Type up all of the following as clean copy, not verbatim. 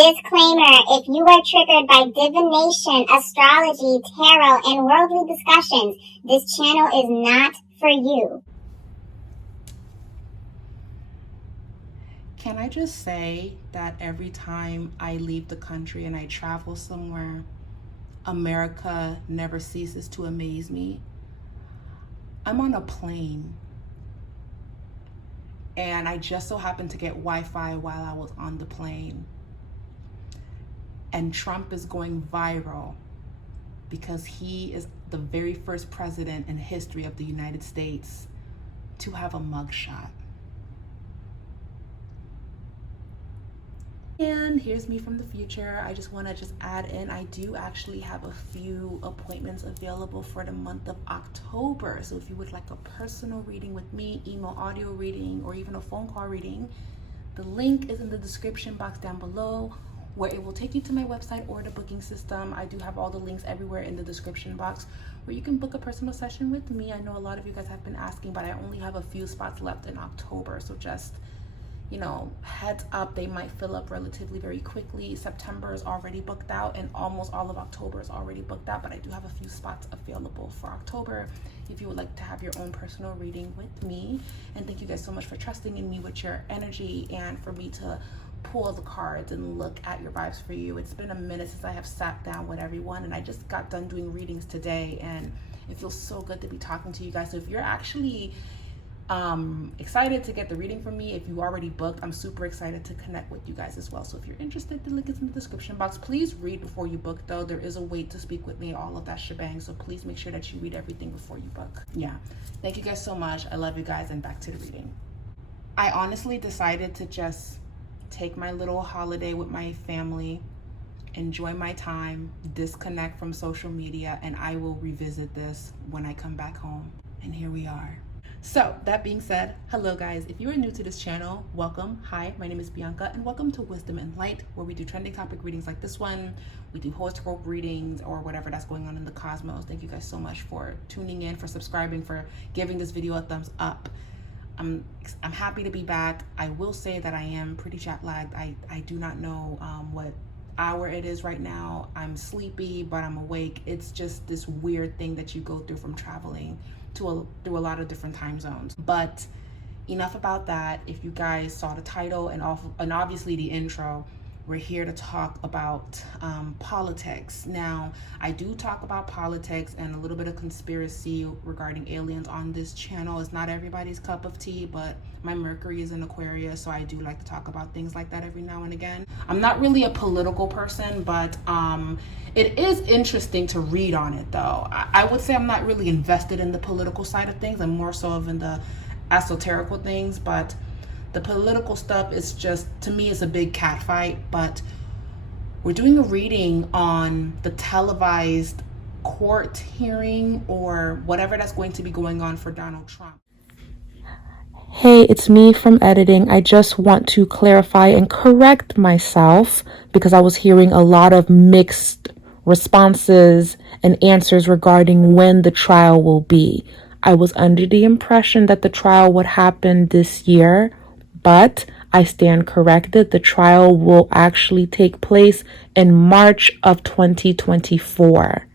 Disclaimer, if you are triggered by divination, astrology, tarot, and worldly discussions, this channel is not for you. Can I just say that every time I leave the country and I travel somewhere, America never ceases to amaze me. I'm on a plane and I just so happened to get Wi-Fi while I was on the plane. And Trump is going viral because he is the very first president in history of the United States to have a mugshot. And here's me from the future. I just want to add in, I do actually have a few appointments available for the month of October. So if you would like a personal reading with me, email audio reading, or even a phone call reading, the link is in the description box down below, where it will take you to my website or the booking system. I do have all the links everywhere in the description box where you can book a personal session with me. I know a lot of you guys have been asking, but I only have a few spots left in October. So just, heads up, they might fill up relatively very quickly. September is already booked out and almost all of October is already booked out, but I do have a few spots available for October if you would like to have your own personal reading with me. And thank you guys so much for trusting in me with your energy and for me to pull the cards and look at your vibes for you. It's been a minute since I have sat down with everyone, and I just got done doing readings today, and it feels so good to be talking to you guys. So if you're actually excited to get the reading from me, if you already booked, I'm super excited to connect with you guys as well. So if you're interested, the link is in the description box. Please read before you book, though. There is a wait to speak with me, all of that shebang, so please make sure that you read everything before you book. Yeah, thank you guys so much. I love you guys, and back to the reading. I honestly decided to just take my little holiday with my family, enjoy my time, disconnect from social media, and I will revisit this when I come back home. And here we are. So that being said, hello guys. If you are new to this channel, welcome. Hi, my name is Bianca, and welcome to Wisdom and Light, where we do trending topic readings like this one. We do horoscope readings or whatever that's going on in the cosmos. Thank you guys so much for tuning in, for subscribing, for giving this video a thumbs up. I'm happy to be back. I will say that I am pretty jet lagged. I do not know what hour it is right now. I'm sleepy, but I'm awake. It's just this weird thing that you go through from traveling through a lot of different time zones. But enough about that. If you guys saw the title and obviously the intro, we're here to talk about politics. Now, I do talk about politics and a little bit of conspiracy regarding aliens on this channel. It's not everybody's cup of tea, but my Mercury is in Aquarius, so I do like to talk about things like that every now and again. I'm not really a political person, but it is interesting to read on it, though. I would say I'm not really invested in the political side of things. I'm more so in the esoterical things, but the political stuff is just, to me, it's a big cat fight. But we're doing a reading on the televised court hearing or whatever that's going to be going on for Donald Trump. Hey, it's me from editing. I just want to clarify and correct myself because I was hearing a lot of mixed responses and answers regarding when the trial will be. I was under the impression that the trial would happen this year, but I stand corrected. The trial will actually take place in March of 2024.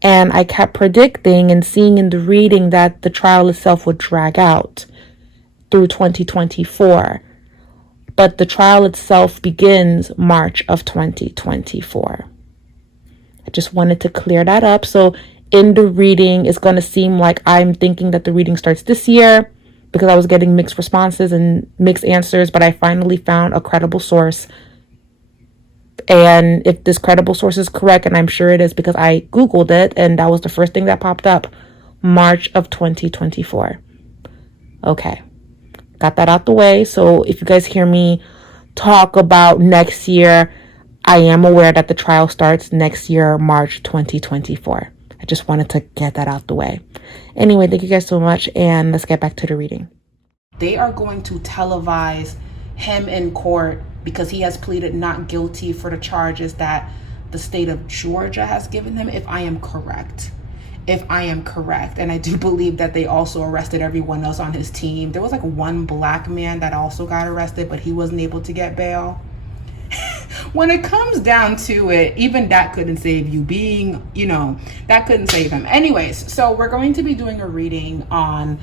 And I kept predicting and seeing in the reading that the trial itself would drag out through 2024. But the trial itself begins March of 2024. I just wanted to clear that up. So in the reading, it's going to seem like I'm thinking that the reading starts this year, because I was getting mixed responses and mixed answers, but I finally found a credible source. And if this credible source is correct, and I'm sure it is because I Googled it, and that was the first thing that popped up, March of 2024. Okay, got that out the way. So if you guys hear me talk about next year, I am aware that the trial starts next year, March 2024. I just wanted to get that out the way. Anyway, thank you guys so much, and let's get back to the reading. They are going to televise him in court because he has pleaded not guilty for the charges that the state of Georgia has given him, if I am correct. And I do believe that they also arrested everyone else on his team. There was like one black man that also got arrested, but he wasn't able to get bail. when it comes down to it, even that couldn't save you. That couldn't save him. Anyways, so we're going to be doing a reading on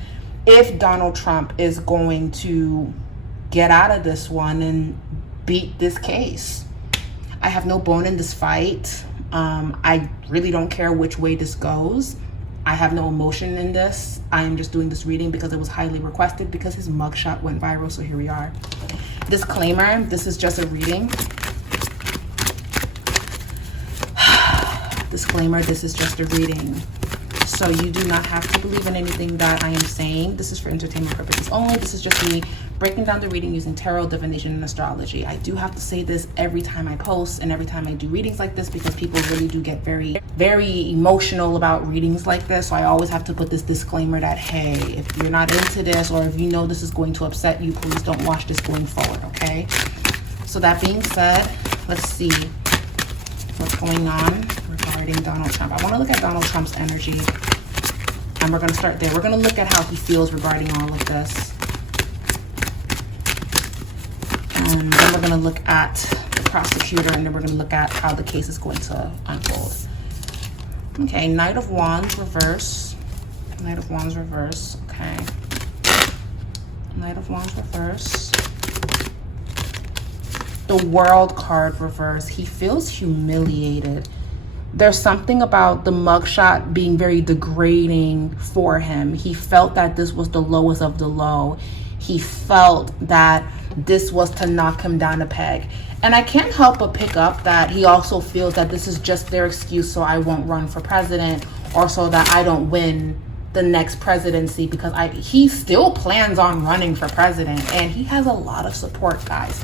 if Donald Trump is going to get out of this one and beat this case. I have no bone in this fight. I really don't care which way this goes. I have no emotion in this. I am just doing this reading because it was highly requested, because his mugshot went viral, so here we are. Disclaimer, this is just a reading. Disclaimer, this is just a reading. So you do not have to believe in anything that I am saying. This is for entertainment purposes only. This is just me breaking down the reading using tarot, divination, and astrology. I do have to say this every time I post and every time I do readings like this, because people really do get very, very emotional about readings like this. So I always have to put this disclaimer that, hey, if you're not into this, or if you know this is going to upset you, please don't watch this going forward, okay? So that being said, let's see what's going on regarding Donald Trump. I want to look at Donald Trump's energy, and we're going to start there. We're going to look at how he feels regarding all of this. And then we're going to look at the prosecutor, and then we're going to look at how the case is going to unfold. Okay, Knight of Wands reverse. Knight of Wands reverse. Okay. Knight of Wands reverse. The World card reverse. He feels humiliated. There's something about the mugshot being very degrading for him. He felt that this was the lowest of the low. He felt that this was to knock him down a peg. And I can't help but pick up that he also feels that this is just their excuse so I won't run for president, or so that I don't win the next presidency, because he still plans on running for president, and he has a lot of support, guys.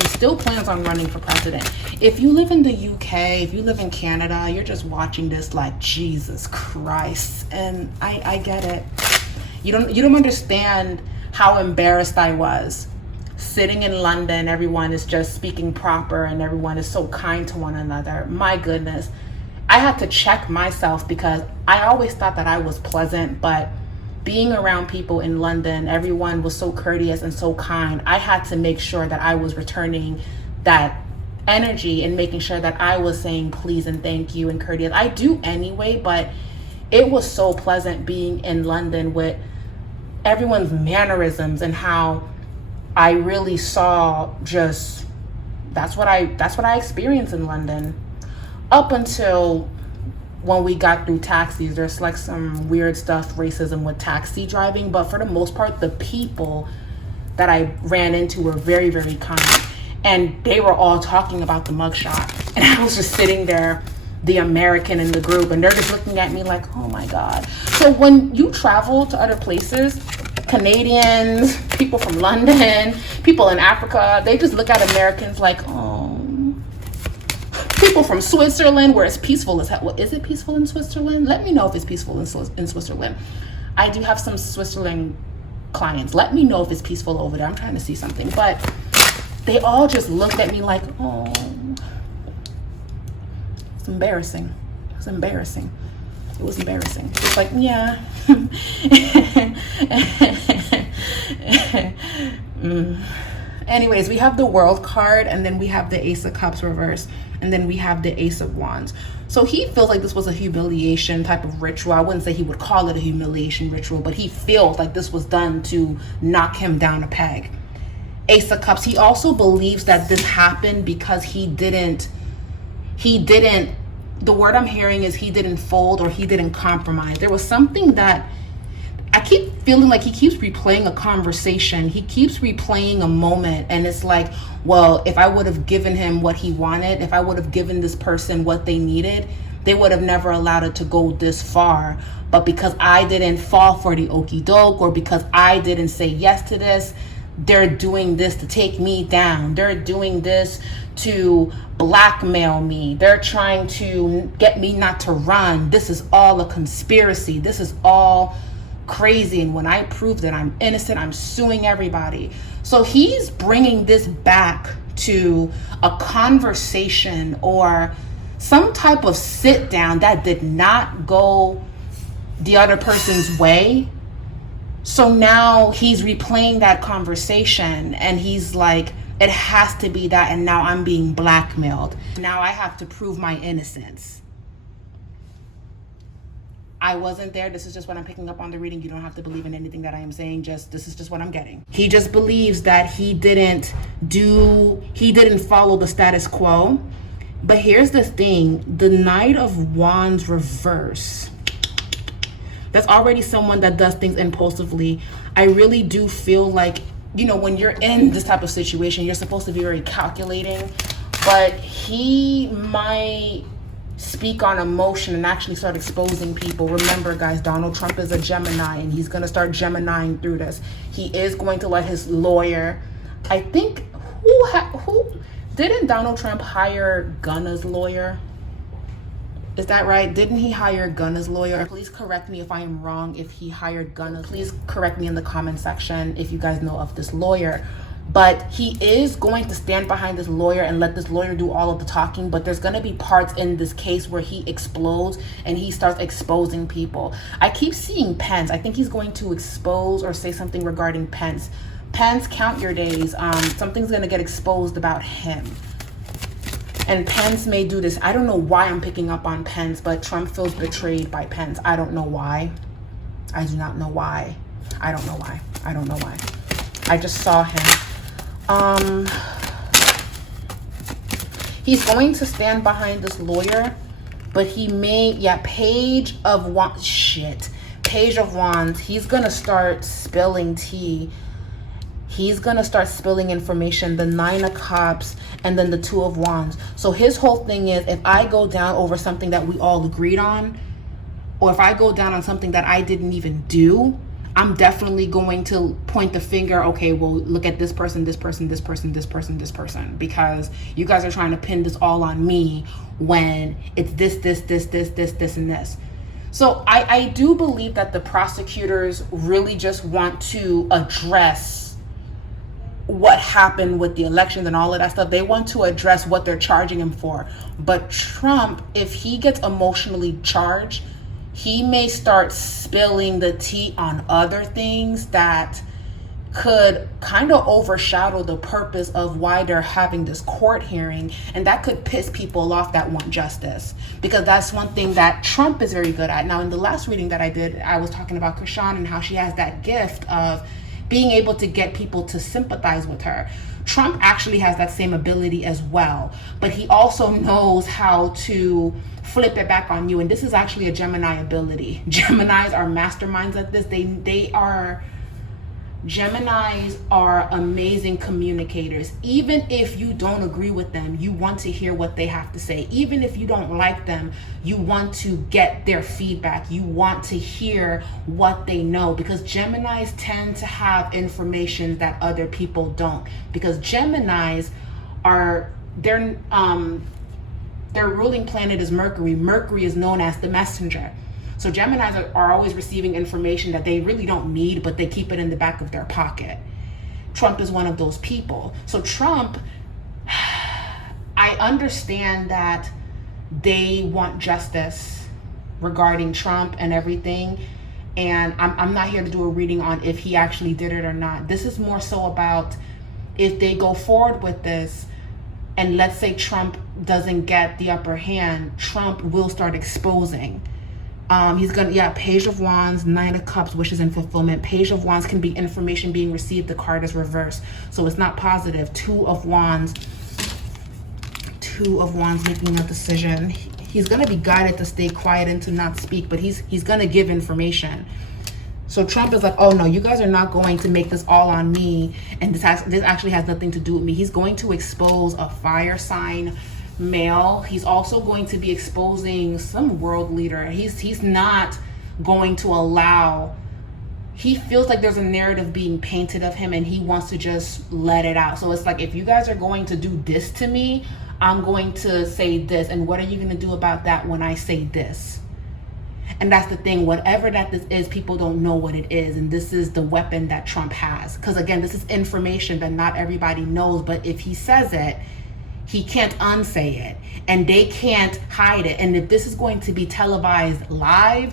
He still plans on running for president. If you live in the UK, if you live in Canada, you're just watching this like, Jesus Christ. And I get it. You don't understand how embarrassed I was. Sitting in London, everyone is just speaking proper and everyone is so kind to one another. My goodness. I had to check myself, because I always thought that I was pleasant, but being around people in London, everyone was so courteous and so kind. I had to make sure that I was returning that energy and making sure that I was saying please and thank you and courteous. I do anyway, but it was so pleasant being in London with everyone's mannerisms, and how I really saw just, that's what I experienced in London. Up until when we got through taxis, there's like some weird stuff, racism with taxi driving, but for the most part, the people that I ran into were very, very kind. And they were all talking about the mugshot. And I was just sitting there, the American in the group, and they're just looking at me like, oh my God. So when you travel to other places, Canadians, people from London, people in Africa, they just look at Americans like, oh. People from Switzerland, where it's peaceful as hell. Well, is it peaceful in Switzerland? Let me know if it's peaceful in Switzerland. I do have some Switzerland clients. Let me know if it's peaceful over there. I'm trying to see something. But they all just looked at me like, oh. It's embarrassing. It was embarrassing. It was embarrassing. It's like, yeah. Anyways, we have the World card, and then we have the Ace of Cups reverse, and then we have the Ace of Wands. So he feels like this was a humiliation type of ritual. I wouldn't say he would call it a humiliation ritual, but he feels like this was done to knock him down a peg. Ace of Cups, he also believes that this happened because he didn't, the word I'm hearing is he didn't fold, or he didn't compromise. There was something that I keep feeling like he keeps replaying a conversation. He keeps replaying a moment, and it's like, well, if I would have given him what he wanted, if I would have given this person what they needed, they would have never allowed it to go this far. But because I didn't fall for the okie doke, or because I didn't say yes to this, they're doing this to take me down. They're doing this to blackmail me. They're trying to get me not to run. This is all a conspiracy. This is all crazy, and when I prove that I'm innocent, I'm suing everybody. So he's bringing this back to a conversation or some type of sit down that did not go the other person's way. So now he's replaying that conversation, and he's like, It has to be that, and now I'm being blackmailed. Now I have to prove my innocence. I wasn't there. This is just what I'm picking up on the reading. You don't have to believe in anything that I am saying. This is just what I'm getting. He just believes that he didn't follow the status quo. But here's the thing, the Knight of Wands reverse. That's already someone that does things impulsively. I really do feel like, you know, when you're in this type of situation, you're supposed to be very calculating, but he might speak on emotion and actually start exposing people. Remember, guys, Donald Trump is a Gemini, and he's going to start Geminiing through this. He is going to let his lawyer, I think, who didn't Donald Trump hire Gunna's lawyer? Is that right? Didn't he hire Gunna's lawyer? Please correct me if I am wrong. If he hired Gunna, please correct me in the comment section if you guys know of this lawyer. But he is going to stand behind this lawyer and let this lawyer do all of the talking. But there's going to be parts in this case where he explodes and he starts exposing people. I keep seeing Pence. I think he's going to expose or say something regarding Pence. Pence, count your days. Something's going to get exposed about him. And Pence may do this. I don't know why I'm picking up on Pence, but Trump feels betrayed by Pence. I don't know why. I do not know why. I don't know why. I don't know why. I just saw him. He's going to stand behind this lawyer, but he may, Page of Wands, Page of Wands, he's going to start spilling tea. He's going to start spilling information, the Nine of Cups, and then the Two of Wands. So his whole thing is, if I go down over something that we all agreed on, or if I go down on something that I didn't even do, I'm definitely going to point the finger, okay, well, look at this person, this person, this person, this person, this person, because you guys are trying to pin this all on me when it's this, and this. So I do believe that the prosecutors really just want to address what happened with the elections and all of that stuff. They want to address what they're charging him for. But Trump, if he gets emotionally charged, he may start spilling the tea on other things that could kind of overshadow the purpose of why they're having this court hearing. And that could piss people off that want justice, because that's one thing that Trump is very good at. Now, in the last reading that I did, I was talking about Krishan and how she has that gift of being able to get people to sympathize with her. Trump actually has that same ability as well, but he also knows how to flip it back on you. And this is actually a Gemini ability. Geminis are masterminds at this. Geminis are amazing communicators. Even if you don't agree with them, you want to hear what they have to say. Even if you don't like them, you want to get their feedback. You want to hear what they know, because Geminis tend to have information that other people don't. Because Geminis are, their ruling planet is Mercury. Mercury is known as the messenger. So Geminis are always receiving information that they really don't need, but they keep it in the back of their pocket. Trump is one of those people. So Trump, I understand that they want justice regarding Trump and everything. And I'm not here to do a reading on if he actually did it or not. This is more so about if they go forward with this, and let's say Trump doesn't get the upper hand, Trump will start exposing. He's gonna, Page of Wands, Nine of Cups, wishes and fulfillment. Page of Wands can be information being received. The card is reversed, so it's not positive. Two of Wands, making a decision. He's gonna be guided to stay quiet and to not speak, but he's gonna give information. So Trump is like, oh no, you guys are not going to make this all on me, and this actually has nothing to do with me. He's going to expose a fire sign male. He's also going to be exposing some world leader. He's not going to allow, he feels like there's a narrative being painted of him and he wants to just let it out. So it's like, if you guys are going to do this to me, I'm going to say this, and what are you going to do about that when I say this? And that's the thing, whatever that this is, people don't know what it is, and this is the weapon that Trump has, because again, this is information that not everybody knows, but if he says it, he can't unsay it, and they can't hide it. And if this is going to be televised live,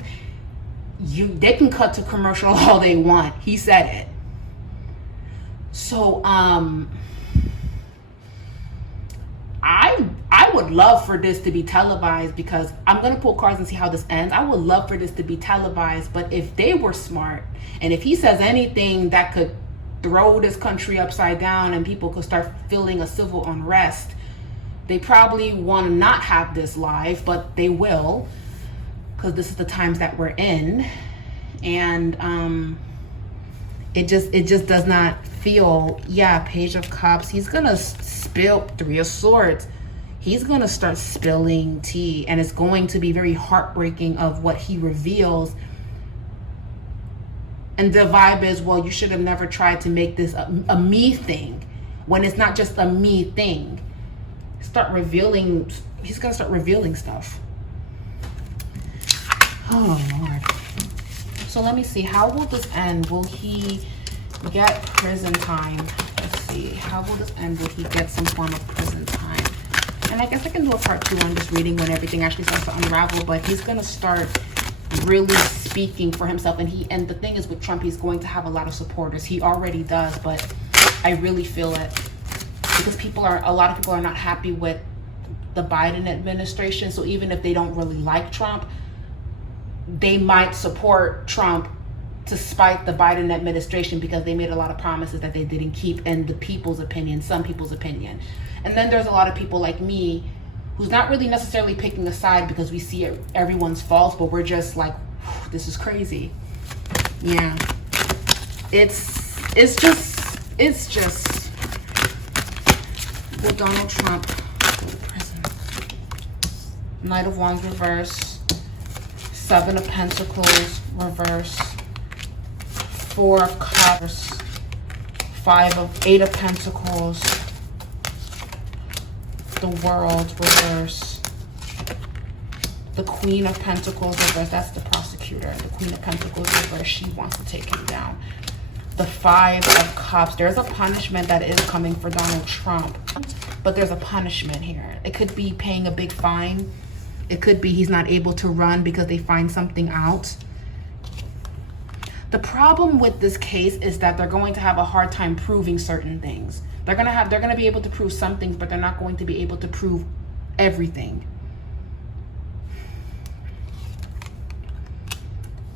they can cut to commercial all they want. He said it. So I would love for this to be televised, because I'm going to pull cards and see how this ends. I would love for this to be televised, but if they were smart, and if he says anything that could throw this country upside down and people could start feeling a civil unrest, they probably want to not have this live, but they will, because this is the times that we're in. And it just does not feel, yeah, Page of Cups. He's gonna spill, Three of Swords. He's gonna start spilling tea, and it's going to be very heartbreaking of what he reveals. And the vibe is, well, you should have never tried to make this a me thing, when it's not just a me thing. He's gonna start revealing stuff. Oh Lord. So let me see, how will this end? Will he get prison time? Let's see, how will this end? Will he get some form of prison time? And I guess I can do a part 2 on this reading when everything actually starts to unravel, but he's gonna start really speaking for himself. And the thing is, with Trump, he's going to have a lot of supporters. He already does, but I really feel it, because a lot of people are not happy with the Biden administration. So even if they don't really like Trump, they might support Trump to spite the Biden administration, because they made a lot of promises that they didn't keep, in the people's opinion, some people's opinion. And then there's a lot of people like me who's not really necessarily picking a side, because we see everyone's faults, but we're just like, this is crazy. Yeah. It's just will Donald Trump go to prison? Knight of Wands reverse, 7 of Pentacles reverse, 4 of Cups, 8 of Pentacles, the World reverse, the Queen of Pentacles reverse. That's the prosecutor. The Queen of Pentacles reverse. She wants to take him down. The 5 of Cups. There's a punishment that is coming for Donald Trump, but there's a punishment here. It could be paying a big fine. It could be he's not able to run because they find something out. The problem with this case is that they're going to have a hard time proving certain things. They're gonna be able to prove some things, but they're not going to be able to prove everything.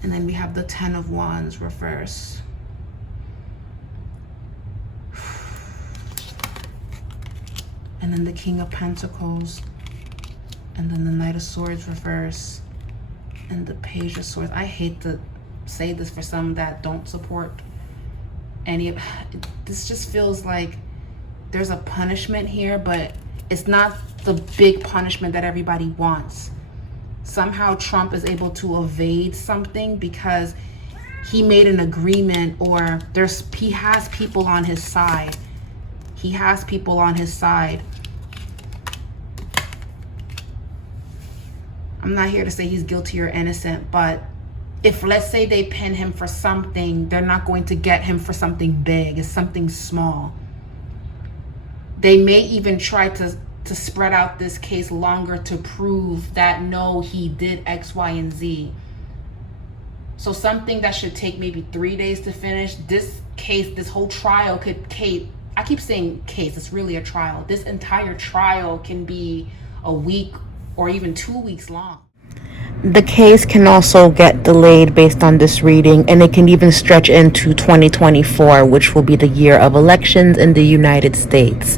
And then we have the 10 of Wands reverse. And then the King of Pentacles. And then the Knight of Swords reverse. And the Page of Swords. I hate to say this for some that don't support any of this. Just feels like there's a punishment here, but it's not the big punishment that everybody wants. Somehow Trump is able to evade something because he made an agreement, or he has people on his side. He has people on his side. I'm not here to say he's guilty or innocent, but if, let's say, they pin him for something, they're not going to get him for something big. It's something small. They may even try to spread out this case longer to prove that, no, he did X, Y, and Z. So something that should take maybe 3 days to finish, this case, this whole trial I keep saying case, it's really a trial. This entire trial can be a week or even 2 weeks long. The case can also get delayed based on this reading, and it can even stretch into 2024, which will be the year of elections in the United States.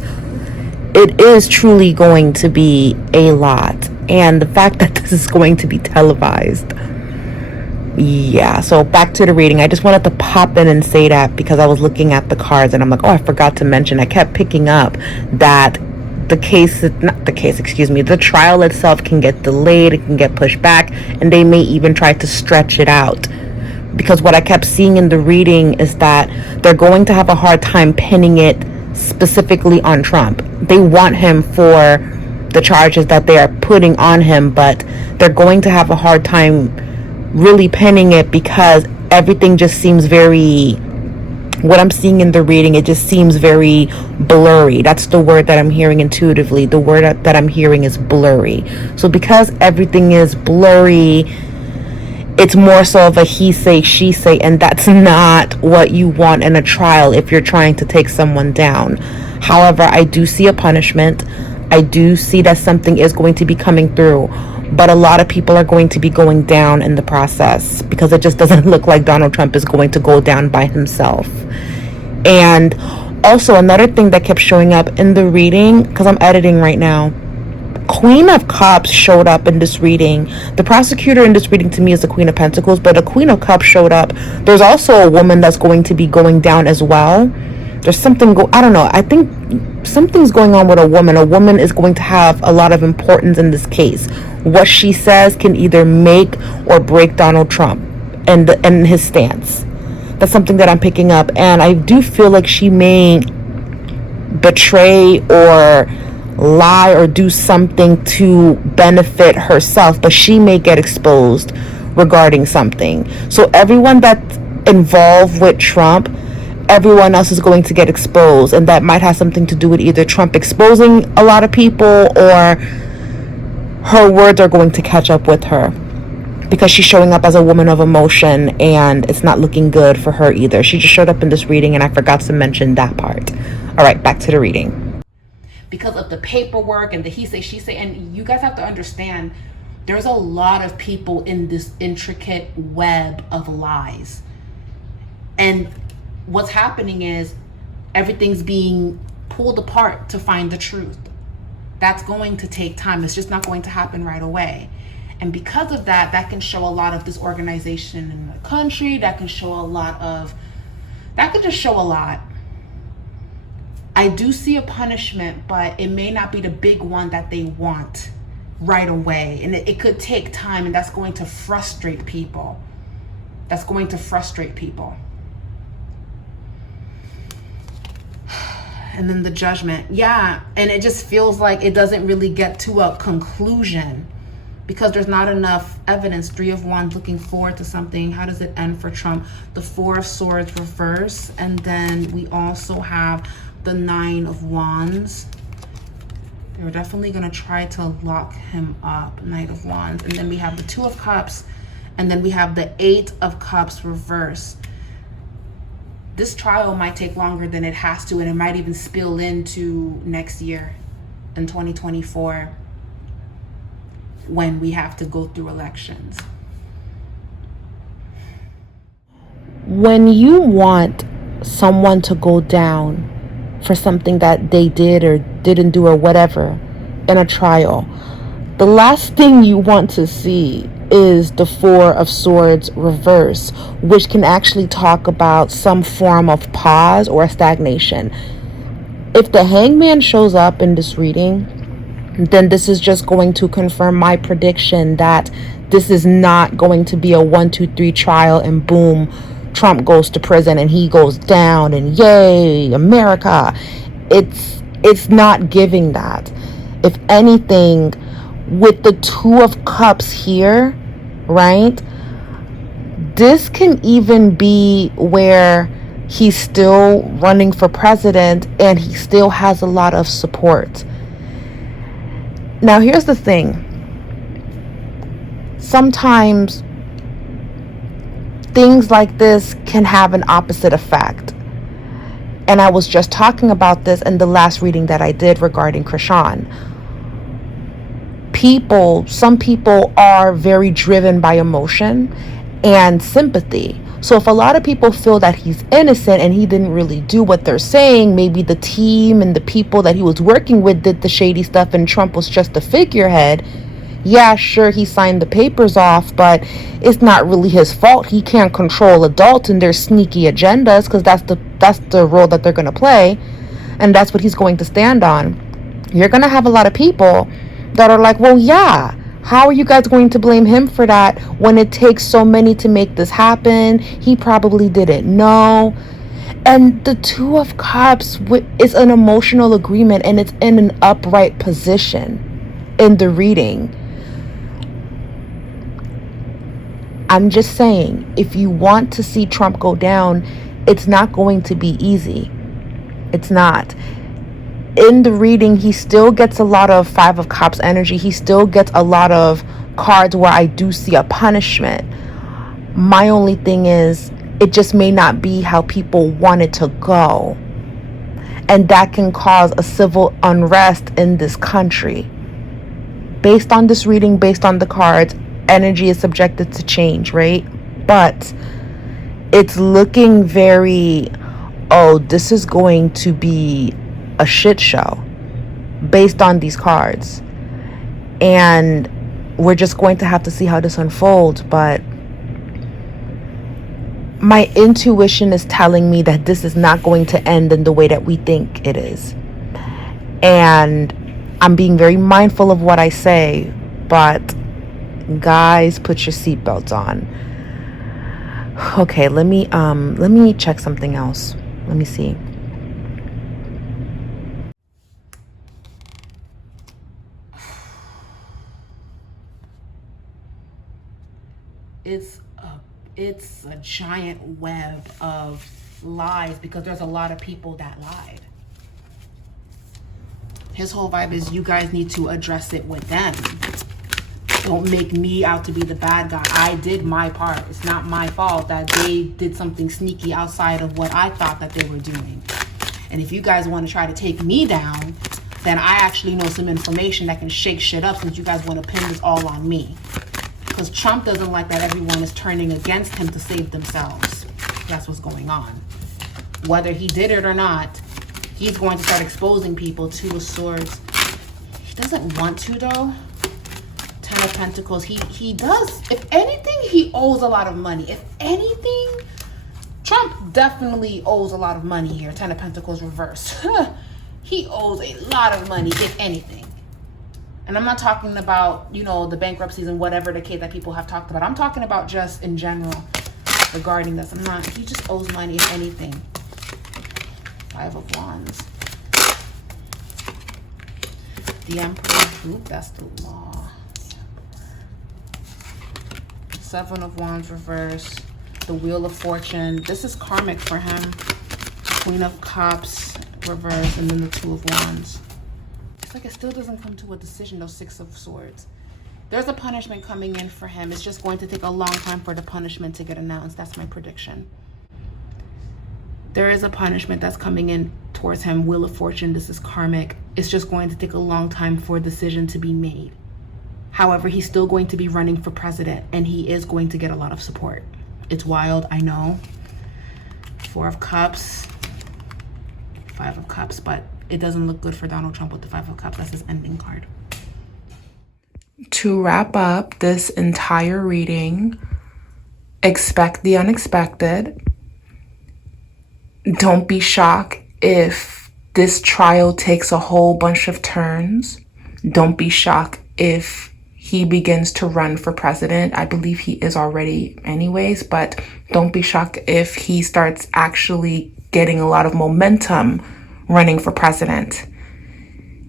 It is truly going to be a lot, and the fact that this is going to be televised. Yeah, so back to the reading. I just wanted to pop in and say that because I was looking at the cards and I'm like, oh, I forgot to mention. I kept picking up that the trial itself can get delayed, it can get pushed back, and they may even try to stretch it out. Because what I kept seeing in the reading is that they're going to have a hard time pinning it specifically on Trump. They want him for the charges that they are putting on him, but they're going to have a hard time really pinning it because everything just seems very, what I'm seeing in the reading, it just seems very blurry. That's the word that I'm hearing intuitively. The word that I'm hearing is blurry. So because everything is blurry, it's more so of a he say, she say, and that's not what you want in a trial if you're trying to take someone down. However, I do see a punishment. I do see that something is going to be coming through, but a lot of people are going to be going down in the process because it just doesn't look like Donald Trump is going to go down by himself. And also another thing that kept showing up in the reading, because I'm editing right now, Queen of Cups showed up in this reading. The prosecutor in this reading to me is the Queen of Pentacles, but the Queen of Cups showed up. There's also a woman that's going to be going down as well. There's something I don't know. I think something's going on with a woman. A woman is going to have a lot of importance in this case. What she says can either make or break Donald Trump and his stance. That's something that I'm picking up, and I do feel like she may betray or lie or do something to benefit herself, but she may get exposed regarding something. So everyone that's involved with Trump, everyone else is going to get exposed, and that might have something to do with either Trump exposing a lot of people or her words are going to catch up with her, because she's showing up as a woman of emotion and it's not looking good for her either. She just showed up in this reading and I forgot to mention that part. All right, back to the reading. Because of the paperwork and the he say, she say, and you guys have to understand, there's a lot of people in this intricate web of lies. And what's happening is everything's being pulled apart to find the truth. That's going to take time. It's just not going to happen right away. And because of that, that can show a lot of disorganization in the country. That can show a lot. I do see a punishment, but it may not be the big one that they want right away. And it could take time, and that's going to frustrate people. And then the judgment. Yeah, and it just feels like it doesn't really get to a conclusion because there's not enough evidence. 3 of Wands, looking forward to something. How does it end for Trump? The 4 of Swords reverse, and then we also have the 9 of Wands. They're definitely going to try to lock him up. Knight of Wands. And then we have the 2 of Cups, and then we have the 8 of Cups reverse. This trial might take longer than it has to, and it might even spill into next year in 2024 when we have to go through elections. When you want someone to go down for something that they did or didn't do or whatever in a trial, the last thing you want to see is the 4 of Swords reverse, which can actually talk about some form of pause or stagnation. If the Hangman shows up in this reading, then this is just going to confirm my prediction that this is not going to be a 1, 2, 3 trial and boom, Trump goes to prison and he goes down and yay, America. It's not giving that. If anything, with the 2 of Cups here, right, this can even be where he's still running for president and he still has a lot of support. Now, here's the thing. Sometimes things like this can have an opposite effect. And I was just talking about this in the last reading that I did regarding Krishan. Some people are very driven by emotion and sympathy. So if a lot of people feel that he's innocent and he didn't really do what they're saying, maybe the team and the people that he was working with did the shady stuff and Trump was just a figurehead, yeah, sure, he signed the papers off, but it's not really his fault. He can't control adults and their sneaky agendas, because that's the role that they're going to play, and that's what he's going to stand on. You're going to have a lot of people that are like, well, yeah, how are you guys going to blame him for that when it takes so many to make this happen? He probably didn't know. And the 2 of Cups is an emotional agreement, and it's in an upright position in the reading. I'm just saying, if you want to see Trump go down, it's not going to be easy. It's not. In the reading, he still gets a lot of 5 of Cups energy. He still gets a lot of cards where I do see a punishment. My only thing is, it just may not be how people want it to go. And that can cause a civil unrest in this country. Based on this reading, based on the cards, energy is subjected to change, right? But it's looking very, oh, this is going to be a shit show based on these cards. And we're just going to have to see how this unfolds. But my intuition is telling me that this is not going to end in the way that we think it is. And I'm being very mindful of what I say, but guys, put your seatbelts on. Okay, let me check something else. Let me see. It's a giant web of lies, because there's a lot of people that lied. His whole vibe is you guys need to address it with them. Don't make me out to be the bad guy. I did my part. It's not my fault that they did something sneaky outside of what I thought that they were doing. And if you guys want to try to take me down, then I actually know some information that can shake shit up, since you guys want to pin this all on me. Because Trump doesn't like that everyone is turning against him to save themselves. That's what's going on. Whether he did it or not, he's going to start exposing people. Two of Swords. He doesn't want to, though. Ten of Pentacles. He does. If anything, he owes a lot of money. If anything, Trump definitely owes a lot of money here. Ten of Pentacles reverse. He owes a lot of money, if anything. And I'm not talking about, you know, the bankruptcies and whatever the case that people have talked about. I'm talking about just in general regarding this. He just owes money, if anything. Five of Wands. The Emperor. Oop, that's the law. Seven of Wands reverse. The Wheel of Fortune. This is karmic for him. Queen of Cups reverse. And then the Two of Wands. Like it still doesn't come to a decision, though. Six of Swords. There's a punishment coming in for him. It's just going to take a long time for the punishment to get announced. That's my prediction. There is a punishment that's coming in towards him. Wheel of Fortune. This is karmic. It's just going to take a long time for a decision to be made. However, he's still going to be running for president, and he is going to get a lot of support. It's wild, I know. Four of Cups. Five of Cups, but it doesn't look good for Donald Trump with the Five of Cups. That's his ending card. To wrap up this entire reading, expect the unexpected. Don't be shocked if this trial takes a whole bunch of turns. Don't be shocked if he begins to run for president. I believe he is already anyways, but don't be shocked if he starts actually getting a lot of momentum running for president.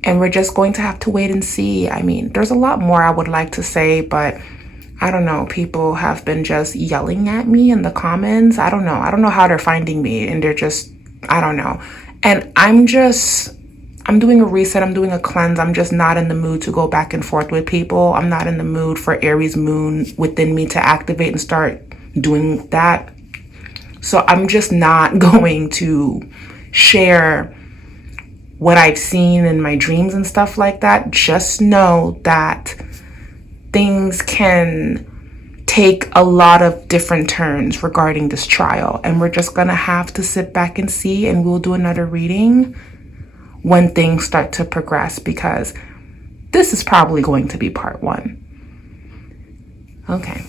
And we're just going to have to wait and see. I mean, there's a lot more I would like to say, but I don't know. People have been just yelling at me in the comments. I don't know. I don't know how they're finding me, and they're just, I don't know. And I'm doing a reset. I'm doing a cleanse. I'm just not in the mood to go back and forth with people. I'm not in the mood for Aries moon within me to activate and start doing that. So I'm just not going to share what I've seen in my dreams and stuff like that. Just know that things can take a lot of different turns regarding this trial, and we're just gonna have to sit back and see, and we'll do another reading when things start to progress, because this is probably going to be part one. Okay.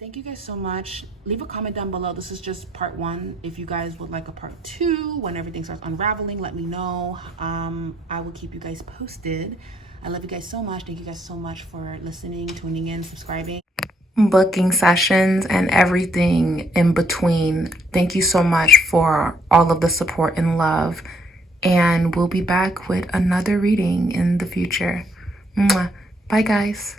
Thank you guys so much. Leave a comment down below. This is just part one. If you guys would like a part two, when everything starts unraveling, let me know. I will keep you guys posted. I love you guys so much. Thank you guys so much for listening, tuning in, subscribing, booking sessions, and everything in between. Thank you so much for all of the support and love. And we'll be back with another reading in the future. Mwah. Bye, guys.